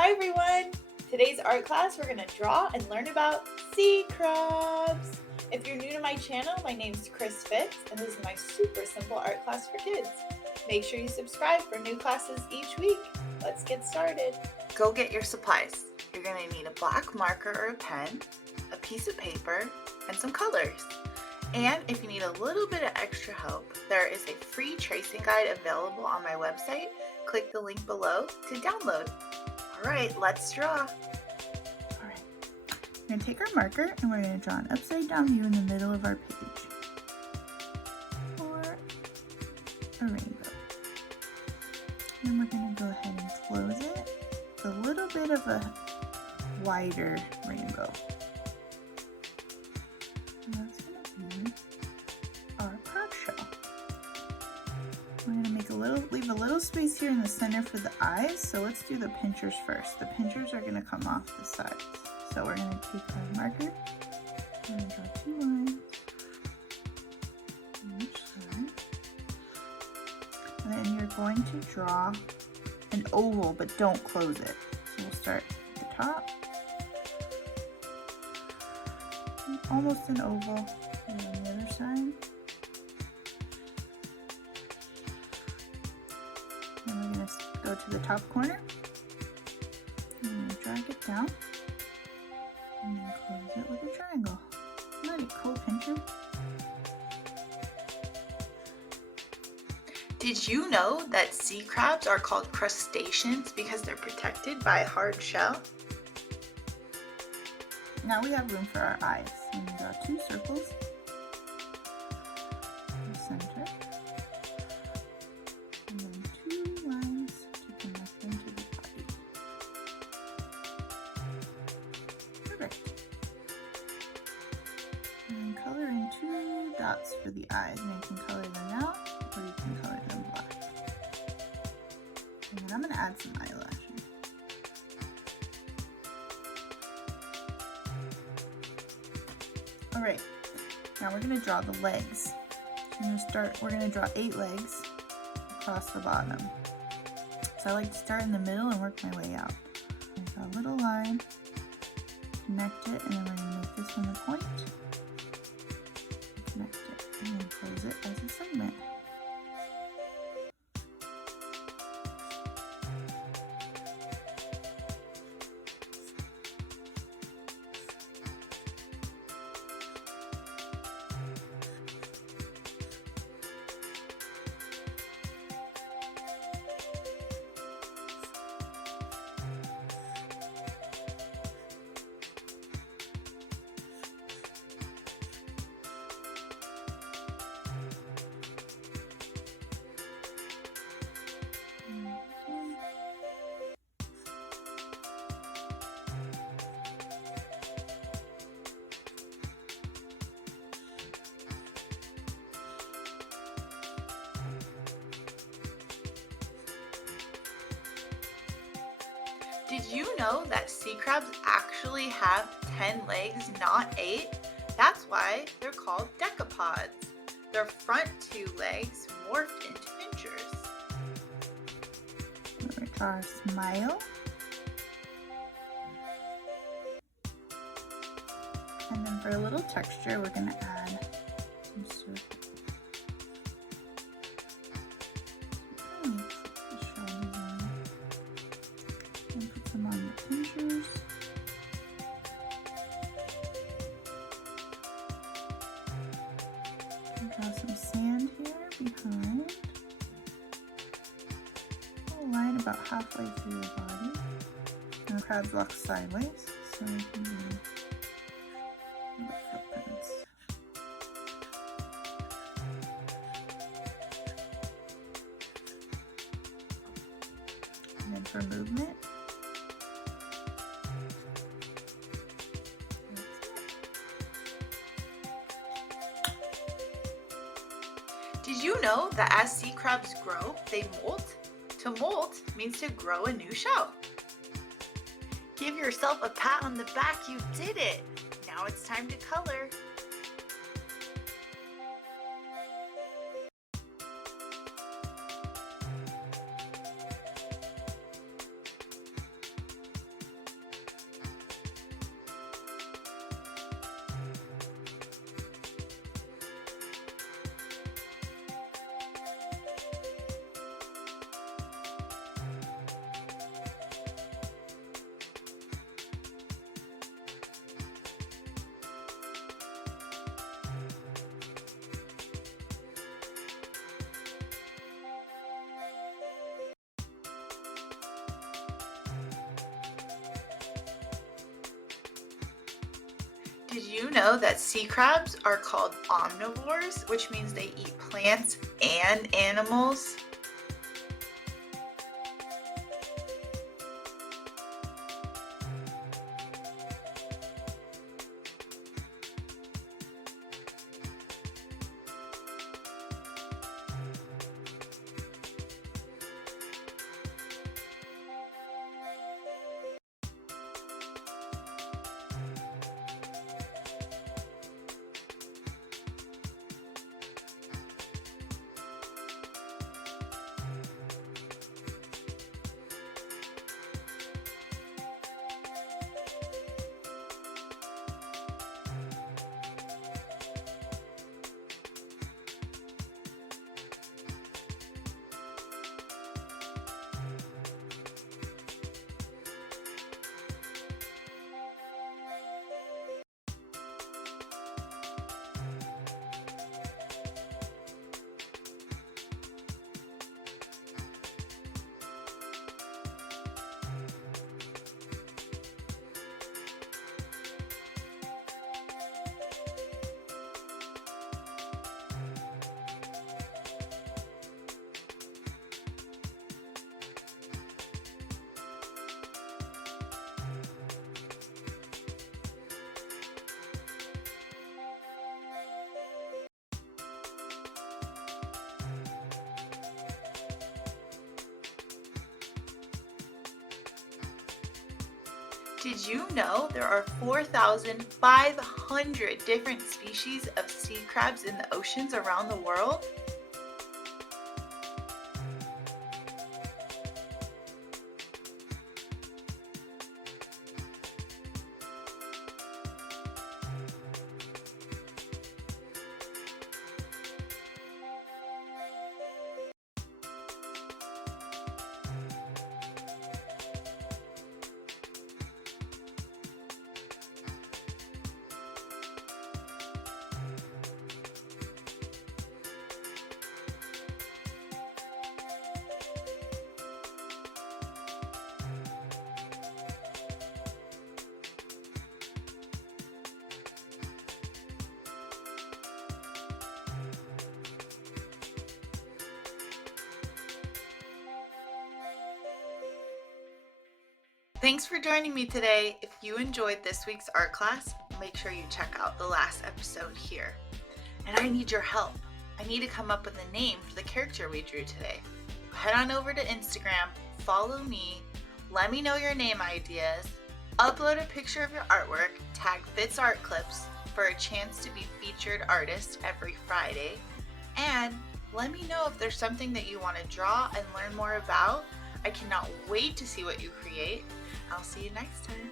Hi everyone! Today's art class we're going to draw and learn about sea crabs. If you're new to my channel, my name's Chris Fitz and this is my super simple art class for kids. Make sure you subscribe for new classes each week. Let's get started. Go get your supplies. You're going to need a black marker or a pen, a piece of paper, and some colors. And if you need a little bit of extra help, there is a free tracing guide available on my website. Click the link below to download. All right, let's draw. All right, we're going to take our marker and we're going to draw an upside down view in the middle of our page. Or a rainbow. And we're going to go ahead and close it. It's a little bit of a wider rainbow. And that's going to be our crab shell. We're going to make leave a little space here in the center for the eyes. So let's do the pinchers first. The pinchers are going to come off the sides. So we're going to take our marker, we're going to draw two lines on each side. And then you're going to draw an oval, but don't close it. So we'll start at the top. Almost an oval. And on the other side. And we're going to go to the top corner. And we're going to drag it down. And then close it with a triangle. Isn't that a cool pincher? Did you know that sea crabs are called crustaceans because they're protected by a hard shell? Now we have room for our eyes. I'm going to draw two circles in the center. And then two lines to connect them to the body. Perfect. And then color in two dots for the eyes. And you can color them out or you can color them black. And then I'm going to add some eyelashes. Alright, now we're going to draw the legs. We're going to draw 8 legs across the bottom. So I like to start in the middle and work my way out. Draw a little line, connect it, and then we're going to make this one a point. Connect it, and then close it as a segment. Did you know that sea crabs actually have 10 legs, not 8? That's why they're called decapods. Their front 2 legs morphed into pinchers. We're going to draw our smile. And then for a little texture, we're going to add some circles. And put them on the pinchers. And draw some sand here behind. A line about halfway through your body. And the crabs walk sideways, so we can do little footprints. And then for movement, did you know that as sea crabs grow, they molt? To molt means to grow a new shell. Give yourself a pat on the back, you did it! Now it's time to color. you know that sea crabs are called omnivores, which means they eat plants and animals? Did you know there are 4,500 different species of sea crabs in the oceans around the world? Thanks for joining me today. If you enjoyed this week's art class, make sure you check out the last episode here. And I need your help. I need to come up with a name for the character we drew today. Head on over to Instagram, follow me, let me know your name ideas, upload a picture of your artwork, tag Fitz Art Clips for a chance to be featured artist every Friday, and let me know if there's something that you want to draw and learn more about. I cannot wait to see what you create. I'll see you next time.